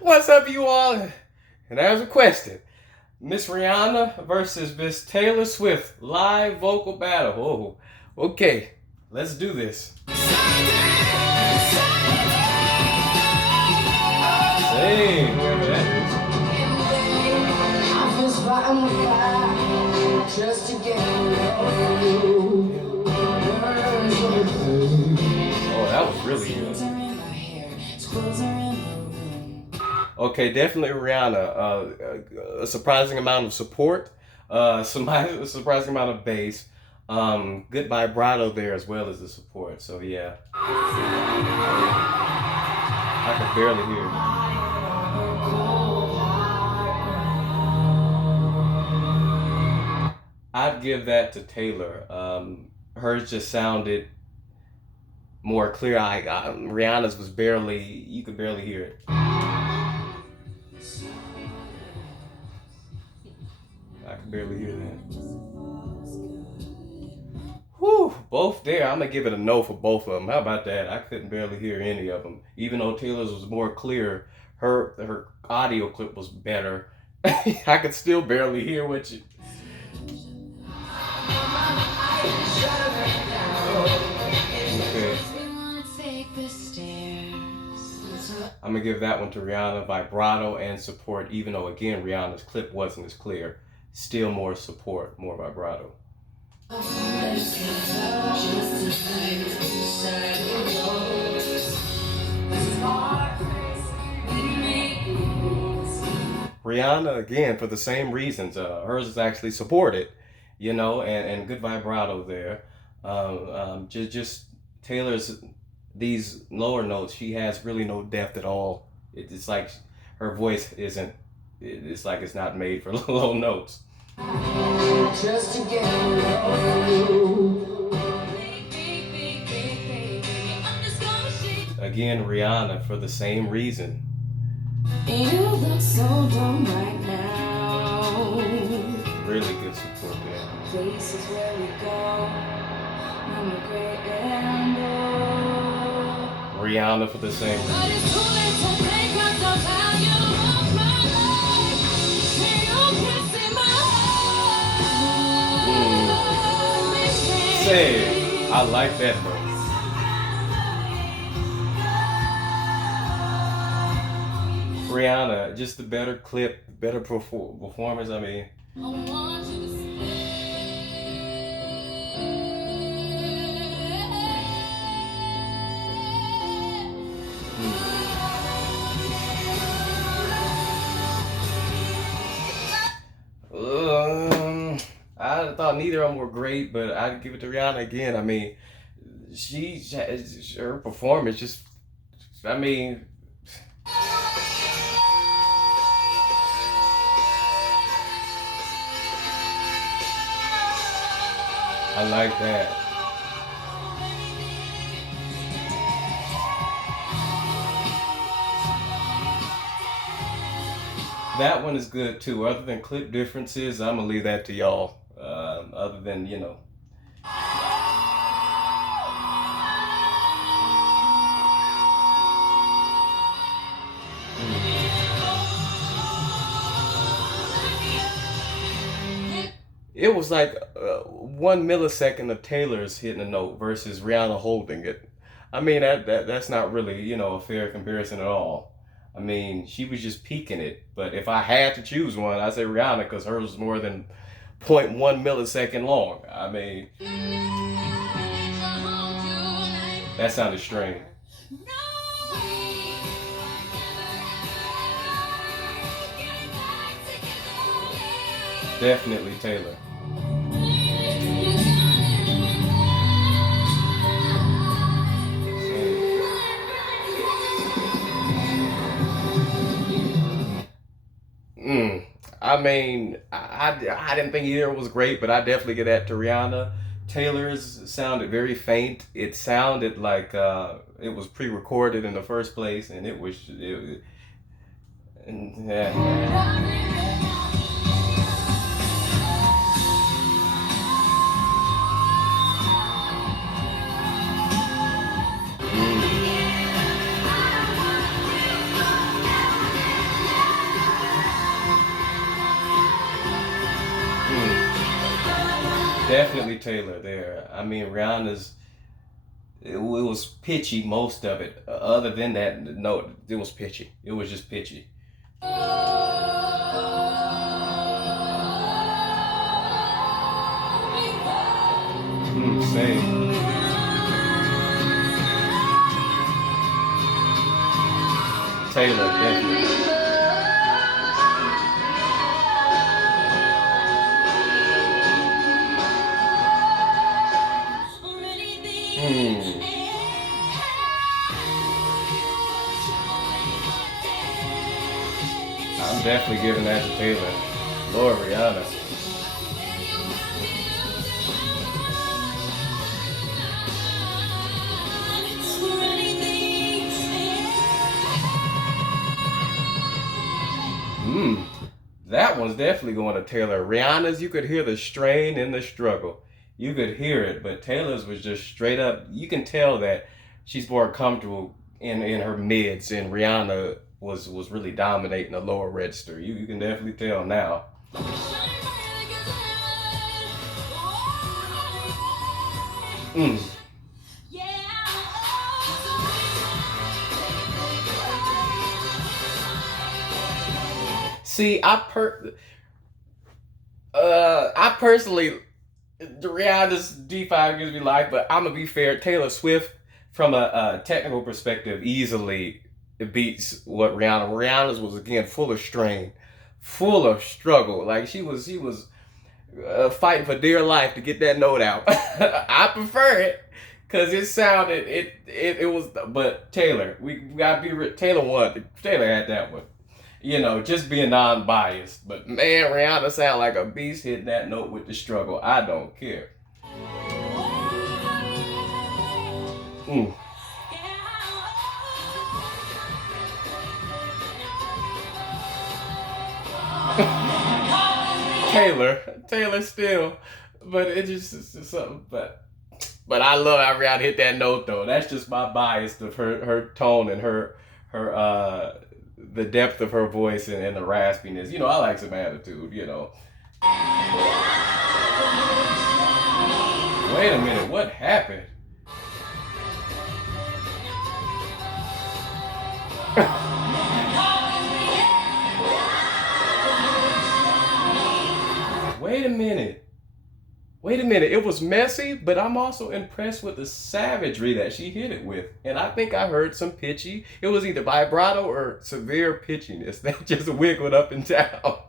What's up, you all? And there's a question. Miss Rihanna versus Miss Taylor Swift. Live vocal battle. Oh, okay. Let's do this. Hey, whoever that is. Just to get Oh, that was really good. Okay, definitely Rihanna. A surprising amount of support, a surprising amount of bass, good vibrato there as well as the support. So yeah, I could barely hear it. I'd give that to Taylor. Hers just sounded more clear. Rihanna's was barely, you could barely hear it. I could barely hear that. Whew, both there. I'm gonna give it a no for both of them. How about that? I couldn't barely hear any of them. Even though Taylor's was more clear, her audio clip was better. I could still barely hear what you. Okay. I'm gonna give that one to Rihanna. Vibrato and support, even though again Rihanna's clip wasn't as clear. Still more support, more vibrato. Rihanna again for the same reasons. Hers is actually supported, and good vibrato there. Just Taylor's these lower notes. She has really no depth at all. It's like her voice isn't. It's like it's not made for low notes. Just to get Again, Rihanna for the same reason. You look so dumb right now. Really good support there. Places where we go. Rihanna for the same reason. Say, I like that though. Rihanna, just a better clip, better performance. I mean, I thought neither of them were great, but I'd give it to Rihanna again. I mean, her performance just, I mean. I like that. That one is good too. Other than clip differences, I'm gonna leave that to y'all. Other than it was like 1 millisecond of Taylor's hitting a note versus Rihanna holding it. I mean that's not really a fair comparison at all. I mean she was just peaking it. But if I had to choose one, I'd say Rihanna because hers was more than 0.1 millisecond long. I mean that sounded strange. Definitely Taylor. I mean, I didn't think either was great, but I definitely get that to Rihanna. Taylor's sounded very faint. It sounded like it was pre-recorded in the first place, and yeah. Definitely Taylor there. I mean, Rihanna's it was pitchy most of it. Other than that, no, it was pitchy. It was just pitchy. Same. Taylor, definitely. Hmm. I'm definitely giving that to Taylor. Lord Rihanna. Hmm. That one's definitely going to Taylor. Rihanna's, you could hear the strain and the struggle. You could hear it, but Taylor's was just straight up. You can tell that she's more comfortable in her mids, and Rihanna was really dominating the lower register. You can definitely tell now. Mm. See, I personally Rihanna's D5 gives me life, but I'm gonna be fair. Taylor Swift, from a technical perspective, easily beats what Rihanna's was again full of strain, full of struggle. Like she was fighting for dear life to get that note out. I prefer it because it sounded it was. But Taylor, we gotta be Taylor won. Taylor had that one. Just being non-biased. But man, Rihanna sound like a beast hitting that note with the struggle. I don't care. Mm. Taylor still, but it just it's just something. But I love how Rihanna hit that note though. That's just my bias of her tone and her the depth of her voice and the raspiness. I like some attitude. Wait a minute, what happened? Wait a minute. Wait a minute. It was messy, but I'm also impressed with the savagery that she hit it with. And I think I heard some pitchy. It was either vibrato or severe pitchiness that just wiggled up and down.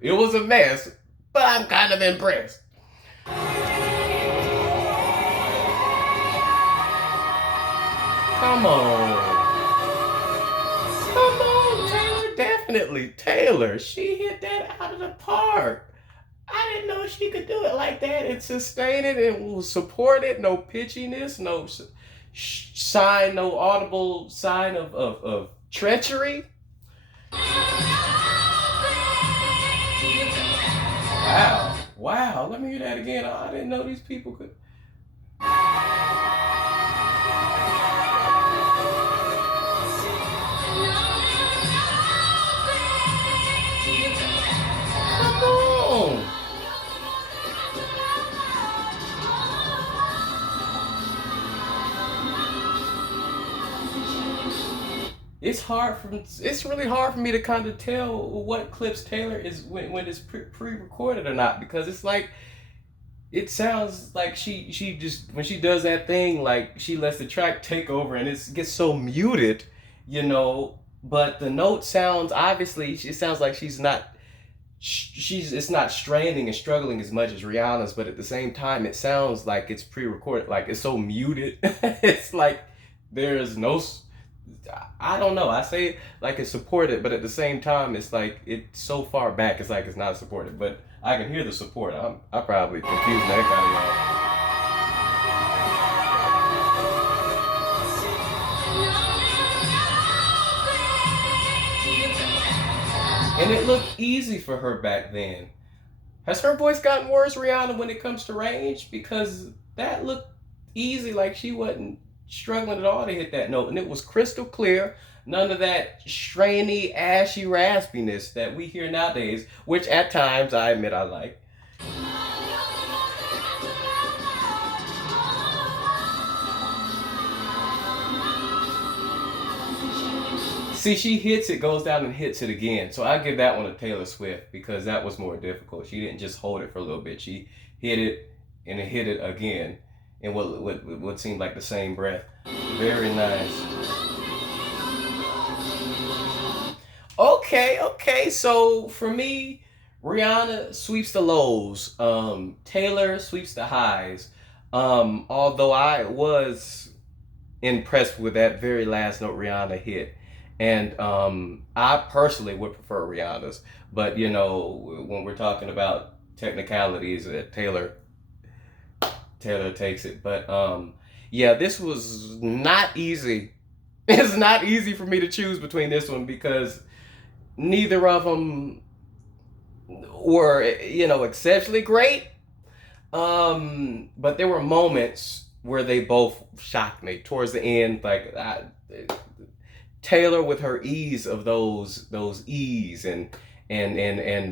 It was a mess, but I'm kind of impressed. Come on. Come on, Taylor. Definitely. Taylor. She hit that out of the park. I didn't know she could do it like that and sustain it and support it. No pitchiness, no sign, no audible sign of treachery. Wow. Wow. Let me hear that again. I didn't know these people could. Come on. It's really hard for me to kind of tell what clips Taylor is when it's pre-recorded or not, because it's like it sounds like she just when she does that thing, like she lets the track take over and it gets so muted, but the note sounds, obviously it sounds like she's it's not straining and struggling as much as Rihanna's, but at the same time it sounds like it's pre-recorded, like it's so muted. It's like there's no, I don't know. I say like it's supported, but at the same time, it's like it's so far back. It's like it's not supported, but I can hear the support. I probably confused the heck out of y'all. And it looked easy for her back then. Has her voice gotten worse, Rihanna, when it comes to range? Because that looked easy, like she wasn't struggling at all to hit that note, and it was crystal clear. None of that strainy, ashy raspiness that we hear nowadays, which at times I admit I like. See, she hits it, goes down and hits it again. So I give that one to Taylor Swift because that was more difficult. She didn't just hold it for a little bit. She hit it and then hit it again in what seemed like the same breath. Very nice. Okay, okay. So for me, Rihanna sweeps the lows. Taylor sweeps the highs. Although I was impressed with that very last note Rihanna hit. And I personally would prefer Rihanna's. But, you know, when we're talking about technicalities, Taylor takes it. But yeah, this was not easy. It's not easy for me to choose between this one because neither of them were, you know, exceptionally great. But there were moments where they both shocked me towards the end. Taylor with her ease of those E's and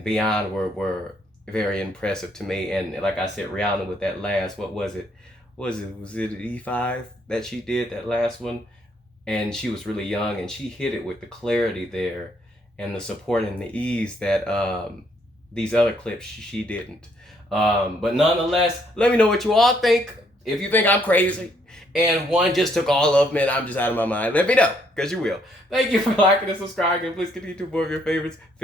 beyond were very impressive to me. And like I said, Rihanna with that last, what was it? Was it E5 that she did that last one? And she was really young and she hit it with the clarity there and the support and the ease that these other clips she didn't. But nonetheless, let me know what you all think. If you think I'm crazy and one just took all of them and I'm just out of my mind, let me know because you will. Thank you for liking and subscribing. Please continue to more of your favorites.